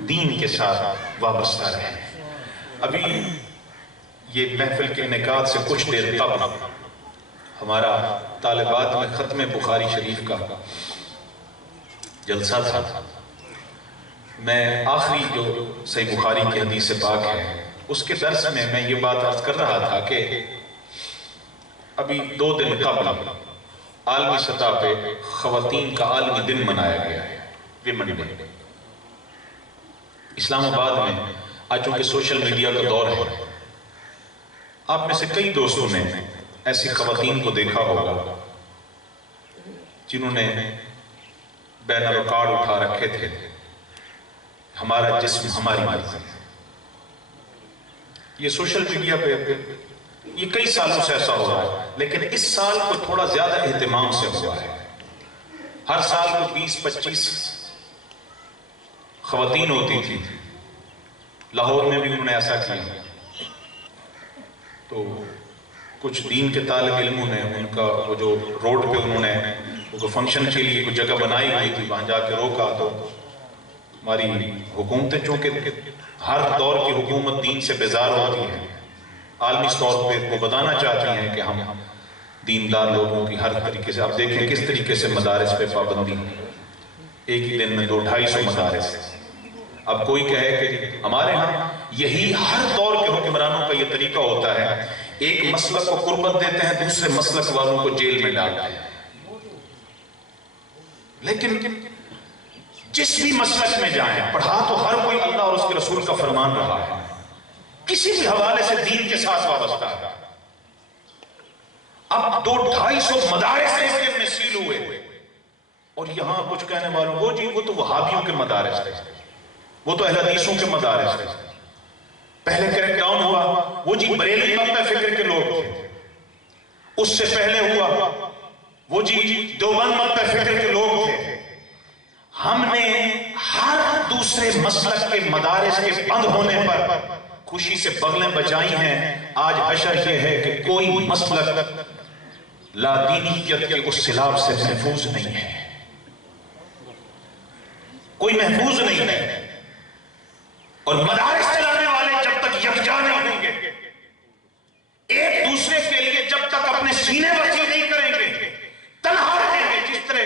دین کے ساتھ وابستہ رہیں۔ ابھی یہ محفل کے انعقاد سے کچھ دیر قبل ہمارا طالبات میں ختم بخاری شریف کا جلسہ تھا۔ میں آخری جو صحیح بخاری کی حدیث پاک ہے اس کے درس میں یہ بات عرض کر رہا تھا کہ ابھی 2 دن قبل عالمی سطح پہ خواتین کا عالمی دن منایا گیا ہے، ویمن ڈے۔ اسلام آباد میں آج چونکہ سوشل میڈیا کا دور ہے، آپ میں سے کئی دوستوں نے ایسی خواتین کو دیکھا ہوگا جنہوں نے بینر و کارڈ اٹھا رکھے تھے، ہمارا جسم ہماری مرضی۔ یہ سوشل میڈیا پہ یہ کئی سالوں سے ایسا ہو رہا ہے، لیکن اس سال کو تھوڑا زیادہ اہتمام سے ہوا ہے۔ ہر سال کو 20-25 خواتین ہوتی تھی، لاہور میں بھی انہوں نے ایسا کیا۔ تو کچھ دین کے طالب علموں نے ان کا وہ جو روڈ پہ انہوں نے وہ فنکشن کے لیے کوئی جگہ بنائی ہوئی تھی، وہاں جا کے روکا۔ تو ہماری حکومتیں چونکہ ہر دور کی حکومت دین سے بیزار ہوتی ہے، عالمی طور پہ وہ بتانا چاہتی ہیں کہ ہم دیندار لوگوں کی ہر طریقے سے، اب دیکھیں کس طریقے سے مدارس پہ پابندی، ایک ہی دن میں 200-250 مدارس۔ اب کوئی کہے کہ ہمارے ہاں یہی ہر دور کے حکمرانوں کا یہ طریقہ ہوتا ہے، ایک مسلک کو قربت دیتے ہیں، دوسرے مسلک والوں کو جیل میں ڈالتے ہیں۔ لیکن جس بھی مسلک میں جائیں، پڑھا تو ہر کوئی اللہ اور اس کے رسول کا فرمان رہا ہے، کسی بھی حوالے سے دین کے ساتھ وابستہ ہے۔ اب 200-250 مدارس ایک دن میں سیل ہوئے، اور یہاں کچھ کہنے والوں وہ جی وہ تو وہابیوں کے مدارس تھے، وہ تو اہل حدیثوں کے مدارس تھے۔ پہلے کریک ڈاؤن ہوا، وہ جی بریلوی مکتب فکر کے لوگ تھے۔ اس سے پہلے ہوا وہ جی دیوبند مکتب فکر کے لوگ تھے۔ ہم نے ہر دوسرے مسلک کے مدارس کے بند ہونے پر خوشی سے بغلیں بجائی ہیں۔ آج حشر یہ ہے کہ کوئی مسلک لا دینیت کے اس سلاب سے محفوظ نہیں ہے، کوئی محفوظ نہیں ہے۔ اور مدارس چلانے والے جب تک یکجا نہیں ہوں گے، ایک دوسرے کے لیے جب تک اپنے سینے وسیع نہیں کریں گے، تنہا رہیں گے۔ جس طرح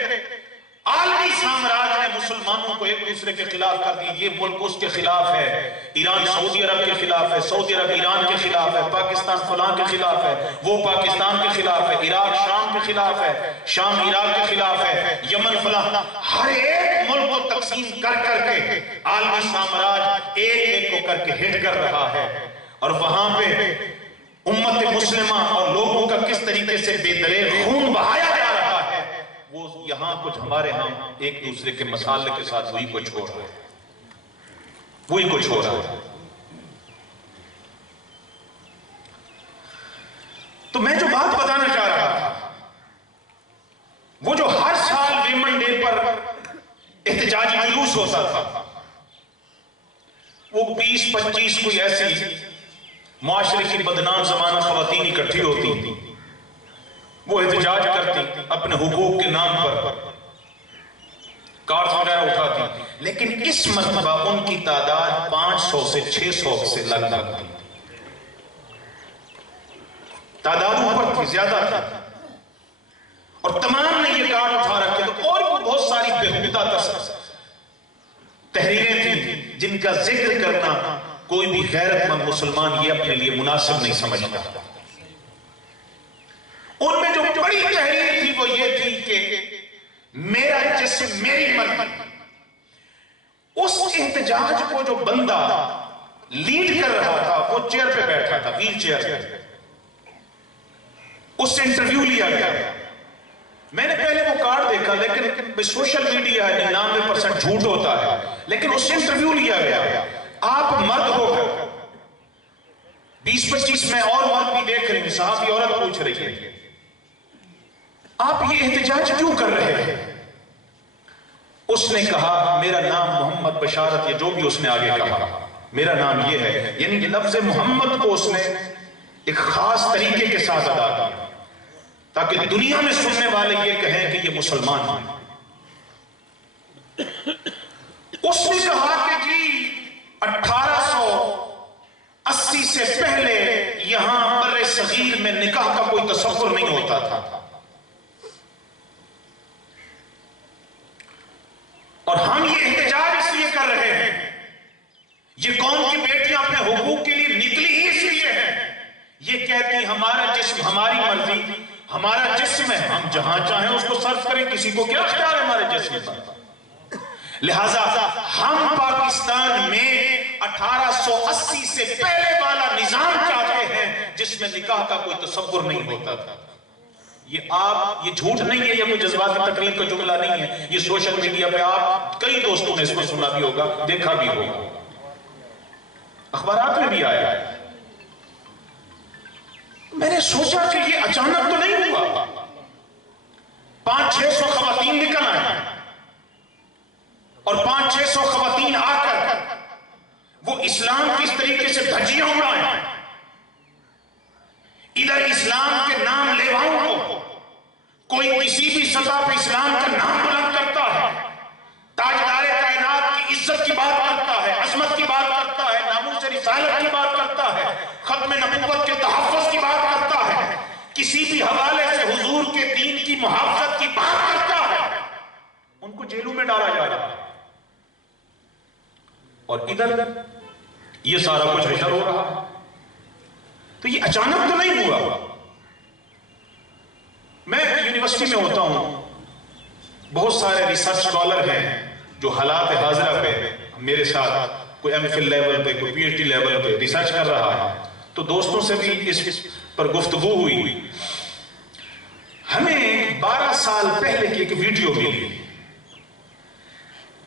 عالمی سامراج نے مسلمانوں کو ایک دوسرے کے خلاف کر دی، یہ ملک اس کے خلاف ہے، ایران سعودی عرب کے خلاف ہے، سعودی عرب ایران کے خلاف ہے، پاکستان فلاں کے خلاف ہے، وہ پاکستان کے خلاف ہے، عراق شام کے خلاف ہے، شام عراق کے خلاف ہے، یمن فلاں۔ ہر ایک ملک کو تقسیم کر کے عالمی سامراج ایک ایک کو کر کے ہٹ کر رہا ہے، اور وہاں پہ امت مسلمہ اور لوگوں کا کس طریقے سے بے دریغ خون بہایا جا رہا ہے، وہ یہاں کچھ ہمارے ہاں ایک دوسرے کے مسالے کے ساتھ وہی کچھ ہو رہا ہے، وہی کچھ ہو رہا ہے۔ تو میں جو بات بتانا چاہ رہا تھا، وہ جو ہر سال ویمن ڈے پر احتجاجی جلوس ہوتا تھا، وہ 20-25 کوئی ایسی معاشرے کی بدنام زمانہ خواتین اکٹھی ہوتی تھی، وہ احتجاج کرتی، اپنے حقوق کے نام پر کارڈز وغیرہ اٹھاتی، لیکن اس مرتبہ ان کی تعداد 500 سے 600 سے لگ بھگ تھی، تعداد اوپر تھی، زیادہ تھی، اور تمام نے یہ کارڈ اٹھا رکھے۔ تو اور بھی بہت ساری بےہودہ تحریریں تھیں جن کا ذکر کرنا کوئی بھی غیرت مند مسلمان یہ اپنے لیے مناسب نہیں سمجھتا۔ ان میں جو بڑی تحریر تھی وہ یہ تھی کہ میرا جسم میری مرضی۔ اس احتجاج کو جو بندہ لیڈ کر رہا تھا وہ چیئر پہ بیٹھا تھا، ویل چیئر پہ، اس سے انٹرویو لیا گیا۔ میں نے پہلے وہ کارڈ دیکھا، لیکن سوشل میڈیا ہے 99% جھوٹ ہوتا ہے، لیکن اس سے انٹرویو لیا گیا۔ آپ مرد ہو گئے، 20-25 میں اور مرد بھی دیکھ رہے ہیں، صحافی عورت پوچھ رہی ہے آپ یہ احتجاج کیوں کر رہے ہیں؟ اس نے کہا میرا نام محمد بشارت، یہ جو بھی اس نے آگے کہا، میرا نام یہ ہے، یعنی لفظ محمد کو اس نے ایک خاص طریقے کے ساتھ ادا کیا تاکہ دنیا میں سننے والے یہ کہیں کہ یہ مسلمان ہیں۔ اس نے کہا کہ جی 1880 سے پہلے یہاں بر صغیر میں نکاح کا کوئی تصور نہیں ہوتا تھا، اور ہم یہ احتجاج اس لیے کر رہے ہیں، یہ قوم کی بیٹیاں اپنے حقوق کے لیے نکلی ہی اس لیے ہیں، یہ کہتی ہیں ہمارا جسم ہماری مرضی، ہمارا جسم ہے، ہم جہاں چاہیں اس کو صرف کریں، کسی کو کیا اختیار ہے ہمارے جسم پر۔ لہذا ہم پاکستان میں 1880 سے پہلے والا نظام چاہتے ہیں جس میں نکاح کا کوئی تصور نہیں ہوتا تھا۔ یہ جھوٹ نہیں ہے، یہ کوئی جذباتی تقریر کا جملہ نہیں ہے، یہ سوشل میڈیا پہ آپ کئی دوستوں نے اس کو سنا بھی ہوگا، دیکھا بھی ہوگا، اخبارات میں بھی آیا ہے۔ میں نے سوچا کہ یہ اچانک تو نہیں ہوا، 500-600 خواتین نکل آئے اور 500-600 خواتین آ کر وہ اسلام کس طریقے سے دھجیاں اڑائیں، ادھر اسلام کے نام لیواؤں کو کوئی کسی بھی سطح پہ اسلام کا نام بلند کرتا ہے، تاجدار کائنات کی عزت کی بات کرتا ہے، عظمت کی بات کرتا ہے، ناموس رسالت کی بات کرتا ہے، ختم نبوت کے تحفظ کی بات کرتا ہے، کسی بھی حوالے سے حضور کے دین کی محافظت کی بات کرتا ہے، ان کو جیلوں میں ڈالا جا رہا ہے، اور ادھر یہ سارا کچھ حشر ہو رہا ہے۔ تو یہ اچانک تو نہیں ہوا۔ میں یونیورسٹی میں ہوتا ہوں، بہت سارے ریسرچ اسکالر ہیں جو حالات حاضرہ پہ میرے ساتھ کوئی ایم فل لیول پہ، کوئی پی ایچ ڈی لیول پہ ریسرچ کر رہا ہے، تو دوستوں سے بھی اس پر گفتگو ہوئی۔ ہمیں 12 سال پہلے کی ایک ویڈیو ملی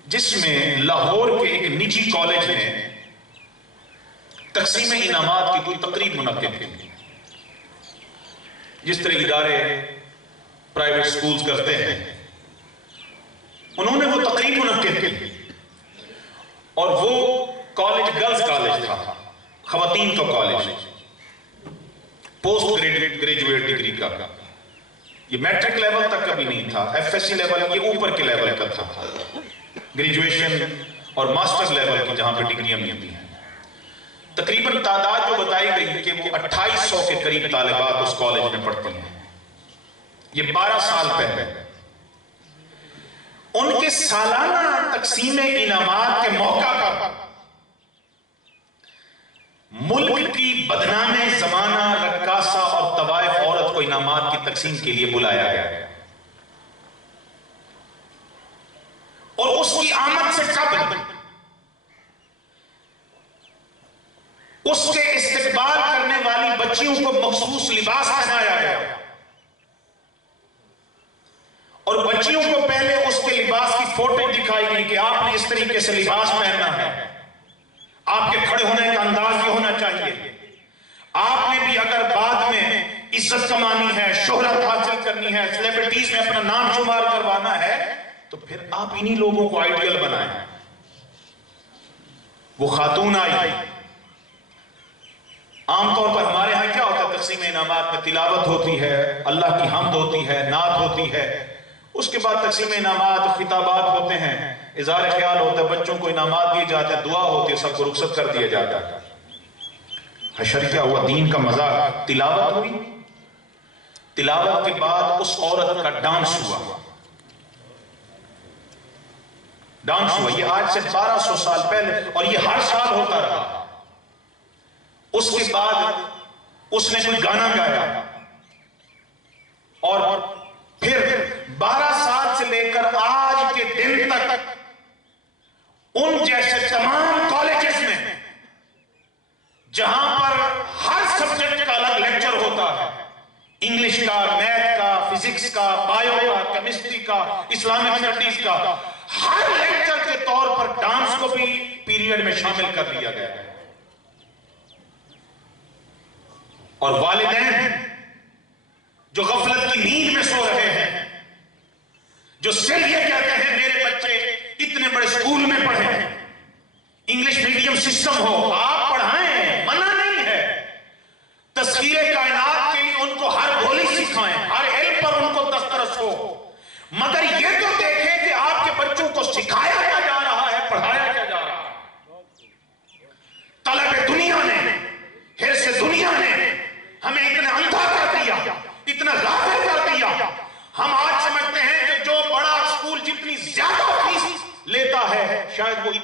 جس میں لاہور کے ایک نجی کالج نے تقسیم انعامات کی کوئی تقریب منعقد کی، جس طرح ادارے پرائیویٹ سکولز کرتے ہیں، انہوں نے وہ تقریب منعقد کی، اور وہ کالج گرلز کالج تھا، خواتین کا کالج، پوسٹ گریجویٹ ڈگری کا، یہ میٹرک لیول تک کا بھی نہیں تھا، ایف ایس سی لیول یہ اوپر کے لیول کا تھا، گریجویشن اور ماسٹر لیول کی جہاں پہ ڈگریاں ملتی ہیں۔ تقریباً تعداد جو بتائی گئی کہ وہ 2800 کے قریب طالبات اس کالج میں پڑھتی ہیں، یہ 12 سال پہلے۔ ان کے سالانہ تقسیم انعامات کے موقع پر ملک کی بدنام زمانہ رقاصہ اور طوائف عورت کو انعامات کی تقسیم کے لیے بلایا گیا، اور اس کی آمد سے قبل اس کے استقبال کرنے والی بچیوں کو مخصوص لباس پہنایا گیا، اور بچیوں کو پہلے اس کے لباس کی فوٹو دکھائی گئی کہ آپ نے اس طریقے سے لباس پہننا ہے، آپ کے کھڑے ہونے کا انداز یہ ہونا چاہیے، آپ نے بھی اگر بعد میں عزت کمانی ہے، شہرت حاصل کرنی ہے، سیلیبریٹیز میں اپنا نام شمار کروانا ہے، تو پھر آپ انہی لوگوں کو آئیڈیل بنائیں۔ وہ خاتون آئی، عام طور پر ہمارے ہاں کیا ہوتا ہے، تقسیم انعامات میں تلاوت ہوتی ہے، اللہ کی حمد ہوتی ہے، نعت ہوتی ہے، اس کے بعد تقسیم انعامات خطابات ہوتے ہیں، اظہار خیال ہوتا ہے، بچوں کو انعامات دیے جاتے ہیں، دعا ہوتی ہے، سب کو رخصت کر دیا جاتا ہے۔ حشر کیا ہوا؟ دین کا مذاق، تلاوت ہوئی، تلاوت کے بعد اس عورت کا ڈانس ہوا، یہ آج سے 1200 سال پہلے، اور یہ ہر سال ہوتا رہا۔ اس کے بعد اس نے کوئی گانا گایا، اور پھر 12 سال سے لے کر آج کے دن تک ان جیسے تمام کالجز میں جہاں پر ہر سبجیکٹ کا الگ لیکچر ہوتا ہے، انگلش کا، میتھ کا، فزکس کا، بایو کا، کیمسٹری کا، اسلامک اسٹڈیز کا، ہر لیکچر کے طور پر ڈانس کو بھی پیریڈ میں شامل کر لیا گیا ہے۔ اور والدین جو غفلت کی نیند میں سو رہے ہیں، جو صرف یہ کہتے ہیں میرے بچے اتنے بڑے اسکول میں پڑھیں، انگلش میڈیم سسٹم ہو، آپ پڑھائیں، منع نہیں ہے، تذکیر کائنات کے لیے ان کو ہر بولی سکھائیں، ہر علم پر ان کو دسترس ہو، مگر یہ تو دیکھیں کہ آپ کے بچوں کو سکھایا کیا جا رہا ہے، پڑھایا کیا جا رہا ہے۔